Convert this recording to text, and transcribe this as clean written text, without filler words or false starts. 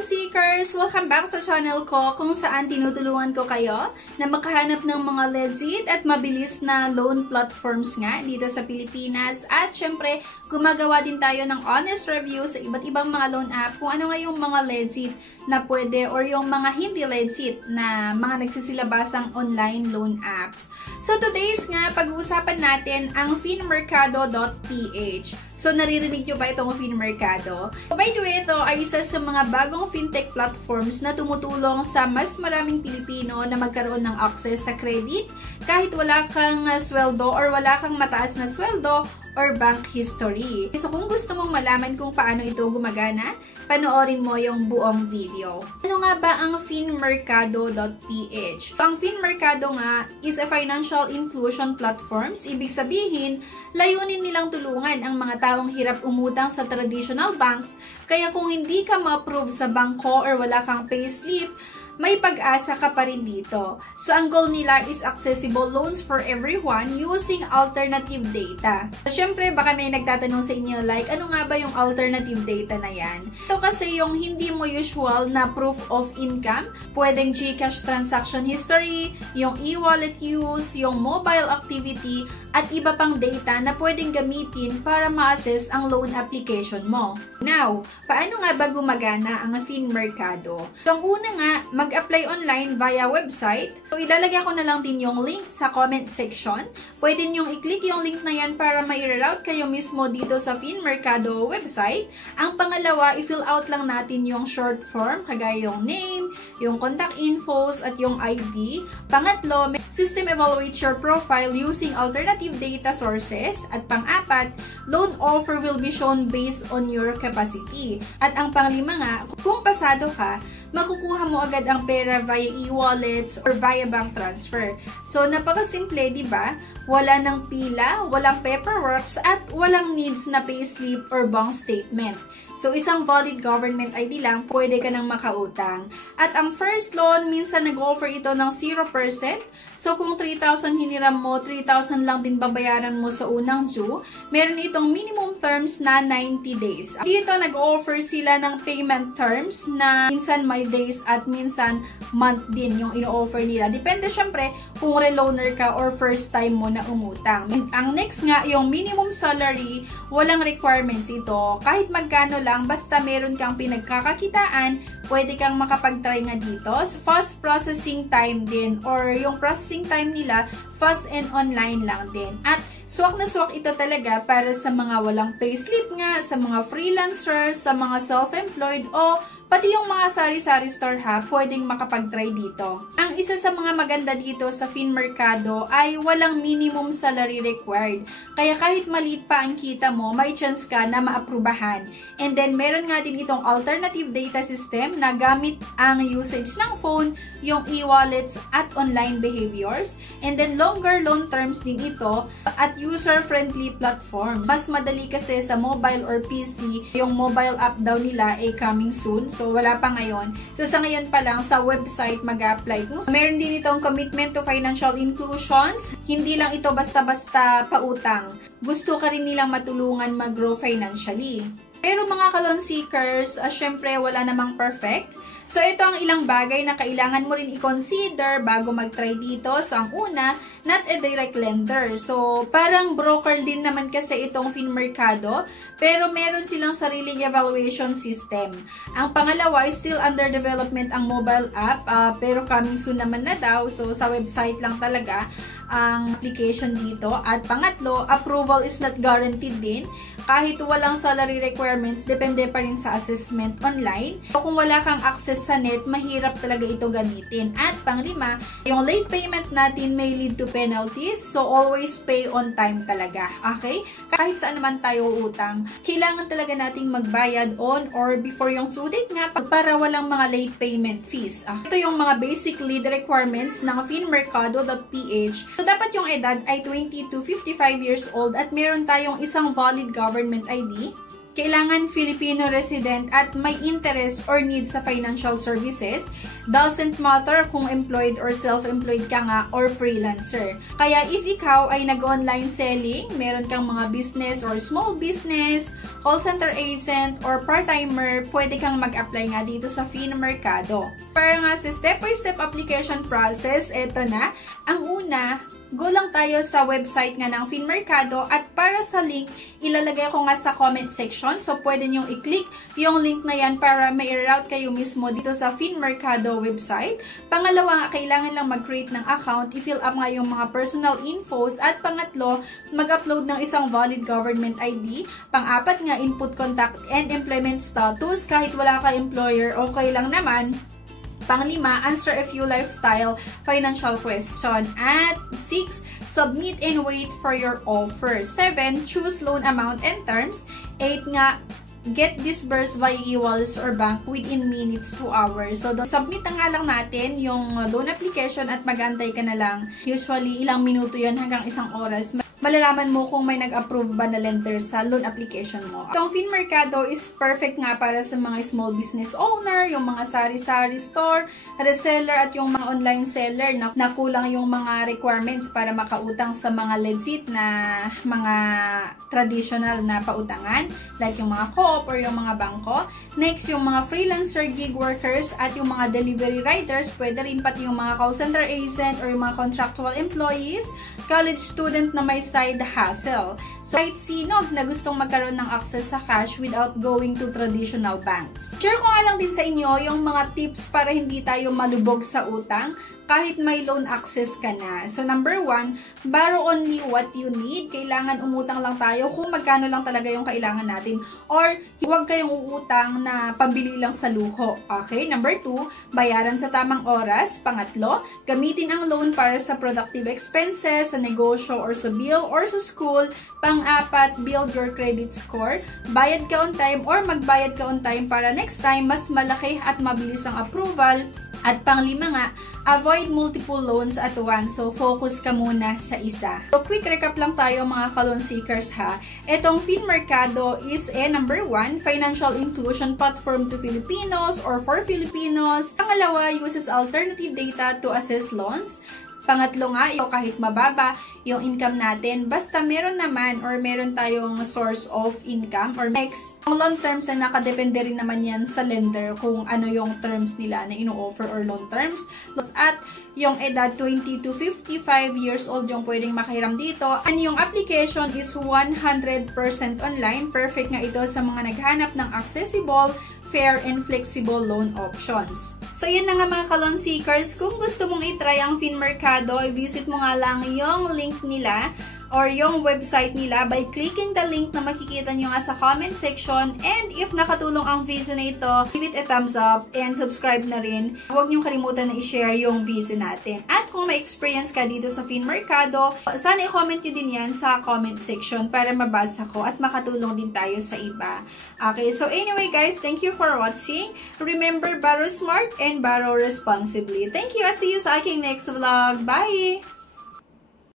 loan seekers! Welcome back sa channel ko kung saan tinutulungan ko kayo na makahanap ng mga legit at mabilis na loan platforms nga dito sa Pilipinas. At syempre, gumagawa din tayo ng honest review sa iba't ibang mga loan app kung ano nga yung mga legit na pwede or yung mga hindi legit na mga nagsisilabasang online loan apps. So today's nga, pag-uusapan natin ang finmercado.ph. So naririnig nyo ba itong Finmercado? By the way, ito ay isa sa mga bagong fintech platforms na tumutulong sa mas maraming Pilipino na magkaroon ng access sa credit kahit wala kang sweldo or wala kang mataas na sweldo or bank history. So kung gusto mong malaman kung paano ito gumagana, panoorin mo yung buong video. Ano nga ba ang finmercado.ph? Ang Finmercado nga is a financial inclusion platforms. Ibig sabihin, layunin nilang tulungan ang mga taong hirap umutang sa traditional banks. Kaya kung hindi ka ma-approve sa bangko or wala kang payslip, may pag-asa ka pa rin dito. So, ang goal nila is accessible loans for everyone using alternative data. So, syempre, baka may nagtatanong sa inyo like, ano nga ba yung alternative data na yan? Ito kasi yung hindi mo usual na proof of income, pwedeng GCash transaction history, yung e-wallet use, yung mobile activity, at iba pang data na pwedeng gamitin para ma-assess ang loan application mo. Now, paano nga ba gumagana ang Finmercado? So, ang una nga, mag-apply online via website. So, ilalagay ko na lang din yung link sa comment section. Pwede nyong i-click yung link na yan para ma-route kayo mismo dito sa Finmercado website. Ang pangalawa, i-fill out lang natin yung short form, kagaya yung name, yung contact infos, at yung ID. Pangatlo, system evaluates your profile using alternative data sources. At pang-apat, loan offer will be shown based on your capacity. At ang panglima nga, kung pasado ka, makukuha mo agad ang pera via e-wallets or via bank transfer. So, napakasimple, di ba? Wala ng pila, walang paperworks, at walang needs na payslip or bank statement. So, isang valid government ID lang, pwede ka nang makautang. At ang first loan, minsan nag-offer ito ng 0%. So, kung 3,000 hiniram mo, 3,000 lang din babayaran mo sa unang due. Meron itong minimum terms na 90 days. Dito, nag-offer sila ng payment terms na minsan may days at minsan month din yung ino-offer nila. Depende syempre kung reloaner ka or first time mo na umutang. Ang next nga, yung minimum salary, walang requirements ito. Kahit magkano lang, basta meron kang pinagkakakitaan, pwede kang makapag-try nga dito. Fast processing time din or yung processing time nila, fast and online lang din. At swak na swak ito talaga para sa mga walang payslip nga, sa mga freelancers, sa mga self-employed o pati yung mga sari-sari store ha, pwedeng makapag-try dito. Ang isa sa mga maganda dito sa Finmercado ay walang minimum salary required. Kaya kahit maliit pa ang kita mo, may chance ka na maaprubahan. And then meron nga din itong alternative data system na gamit ang usage ng phone, yung e-wallets at online behaviors. And then longer loan terms din ito at user-friendly platforms. Mas madali kasi sa mobile or PC, yung mobile app daw nila ay coming soon. So, wala pa ngayon. So, sa ngayon pa lang, sa website mag-apply. Meron din itong commitment to financial inclusions. Hindi lang ito basta-basta pautang. Gusto ka rin nilang matulungan mag-grow financially. Pero mga ka-loan seekers, syempre wala namang perfect. So, ito ang ilang bagay na kailangan mo rin i-consider bago mag-try dito. So, ang una, not a direct lender. So, parang broker din naman kasi itong Finmercado, pero meron silang sariling evaluation system. Ang pangalawa, still under development ang mobile app, pero coming soon naman na daw. So, sa website lang talaga ang application dito. At pangatlo, approval is not guaranteed din. Kahit walang salary requirements, depende pa rin sa assessment online. So, kung wala kang access sa net, mahirap talaga ito gamitin. At panglima, yung late payment natin may lead to penalties. So, always pay on time talaga. Okay? Kahit saan naman tayo utang, kailangan talaga nating magbayad on or before yung due date nga para walang mga late payment fees. Ito yung mga basic lead requirements ng finmercado.ph. So, dapat yung edad ay 20 to 55 years old at meron tayong isang valid government ID. kailangan Filipino resident at may interest or need sa financial services. Doesn't matter kung employed or self-employed ka nga or freelancer. Kaya if ikaw ay nag-online selling, meron kang mga business or small business, call center agent, or part-timer, pwede kang mag-apply nga dito sa FinMercado. Para nga sa step-by-step application process, eto na. Ang una, go lang tayo sa website nga ng FinMercado at para sa link, ilalagay ko nga sa comment section. So, pwede nyo i-click yung link na yan para mai-route kayo mismo dito sa FinMercado website. Pangalawa, kailangan lang mag-create ng account, i-fill up nga yung mga personal infos. At pangatlo, mag-upload ng isang valid government ID. Pang-apat nga, input contact and employment status. Kahit wala ka employer, okay lang naman. Pang-5, answer a few lifestyle financial question. At 6, submit and wait for your offer. 7, choose loan amount and terms. 8 nga, get disbursed via e-wallets or bank within minutes to hours. So, submit na nga lang natin yung loan application at mag-antay ka na lang. Usually, ilang minuto yan hanggang isang oras. Malalaman mo kung may nag-approve ba na lender sa loan application mo. Itong FinMercado is perfect nga para sa mga small business owner, yung mga sari-sari store, reseller at yung mga online seller na kulang yung mga requirements para makautang sa mga legit na mga traditional na pautangan like yung mga co-op or yung mga bangko. Next, yung mga freelancer, gig workers at yung mga delivery riders, pwede rin pati yung mga call center agent or yung mga contractual employees, college student na may side hustle. So, kahit sino na gustong magkaroon ng access sa cash without going to traditional banks. Share ko nga lang din sa inyo yung mga tips para hindi tayo malubog sa utang kahit may loan access ka na. So, number 1, borrow only what you need. Kailangan umutang lang tayo kung magkano lang talaga yung kailangan natin. Or, huwag kayong uutang na pambili lang sa luho. Okay? Number 2, bayaran sa tamang oras. Pangatlo, gamitin ang loan para sa productive expenses, sa negosyo or sa bill or sa school. Pang-apat, build your credit score. Bayad ka on time or magbayad ka on time para next time mas malaki at mabilis ang approval. At pang-5 nga, avoid multiple loans at once. So, focus ka muna sa isa. So, quick recap lang tayo mga ka-loan seekers ha. Etong FinMercado is number 1, financial inclusion platform to Filipinos or for Filipinos. Pangalawa, uses alternative data to assess loans. Pangatlo nga, kahit mababa yung income natin, basta meron naman or meron tayong source of income. Or next, ang loan terms na nakadepende rin naman yan sa lender kung ano yung terms nila na ino-offer or loan terms. At yung edad 20 to 55 years old yung pwedeng makahiram dito. And yung application is 100% online. Perfect nga ito sa mga naghanap ng accessible, fair, and flexible loan options. So, yun na nga mga ka-loan seekers. Kung gusto mong itry ang FinMercado, i-visit mo nga lang yung link nila or yung website nila by clicking the link na makikita nyo nga sa comment section. And if nakatulong ang video na ito, give it a thumbs up and subscribe na rin. Huwag nyo kalimutan na i-share yung video natin. At kung may experience ka dito sa FinMercado, sana i-comment nyo din yan sa comment section para mabasa ko at makatulong din tayo sa iba. Okay, so anyway guys, thank you for watching. Remember, borrow smart and borrow responsibly. Thank you at see you sa aking next vlog. Bye!